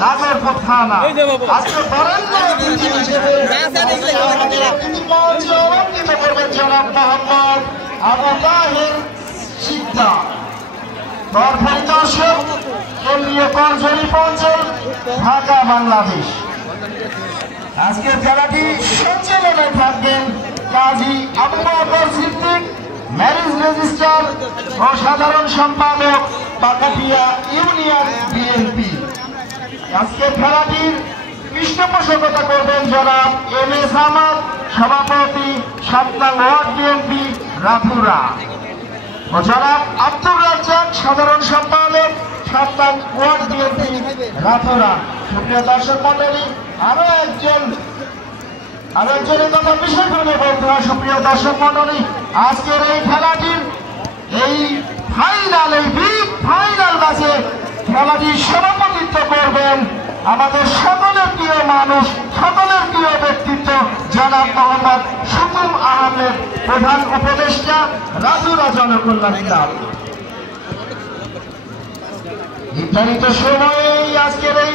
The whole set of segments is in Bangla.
নাগরপুর থানা। আজকে বরেণ্য অতিথি হিসেবে অলঙ্কৃত করবেন জনাব মোহাম্মদ আবু তাহের সিকদার। দরবারি দর্শক, কেন্দ্রীয় করজোড়ি অঞ্চল, ঢাকা, বাংলাদেশ। আজকের খেলাটি সঞ্চালনায় থাকবেন কাজী আবু বকর সিদ্দিক, ম্যারেজ রেজিস্ট্রার ও সাধারণ সম্পাদক, পাকাটিয়া ইউনিয়ন বিএনপি। আজকের খেলাটির পৃষ্ঠপোষকতা করবেন জনাব এম এস আহমদ, সভাপতি, ৭ নং ওয়ার্ড বিএনপি, রাফুরা, ও জনাব আব্দুর রাজ্জাক, সাধারণ সম্পাদক, ৭ নং ওয়ার্ড বিএনপি, রাফুরা। সুপ্রিয় দর্শক মন্ডলী, আরো একজনের কথা বিশেষ করে বলতে হয়। সুপ্রিয় দর্শক মন্ডলী, আজকের এই খেলাটির এই বিগ ফাইনাল ম্যাচে খেলাটির সভাপতিত্ব করবেন আমাদের সকলের প্রিয় মানুষ, সকলের প্রিয় ব্যক্তিত্ব জনাব মোহাম্মদ সুকুম আহমেদ, প্রধান উপদেষ্টা, রাজুরা জনকল্যাণ ক্লাব। নির্ধারিত সময়ে আজকের এই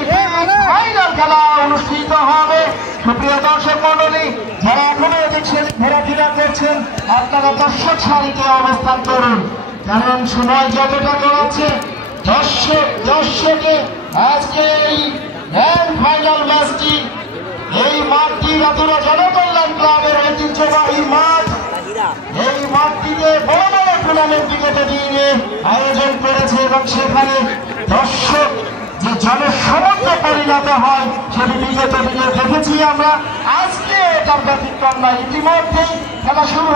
ফাইনাল খেলা অনুষ্ঠিত হবে। সুপ্রিয় দর্শক মন্ডলী, যারা এখনো দেখছেন ঘোরাফেরা করছেন, আপনারা দর্শক সারিতে অবস্থান করুন, কারণ সময় যতটা করাচ্ছে দর্শকে আজকে এই ফাইনাল ম্যাচটি, এই মাঠটি রাজুরা জনকল্যাণ ক্লাবের ঐতিহ্যবাহী মাঠ। এই মাঠটিতে বড় বড় টুর্নামেন্ট বিগত দিনে আয়োজন করেছে এবং সেখানে দর্শক যে জনসমুদ্রে পরিণত হয় সেটি বিগত দিনে দেখেছি আমরা। আজকে এটার ব্যতিক্রম নয়। ইতিমধ্যেই খেলা শুরু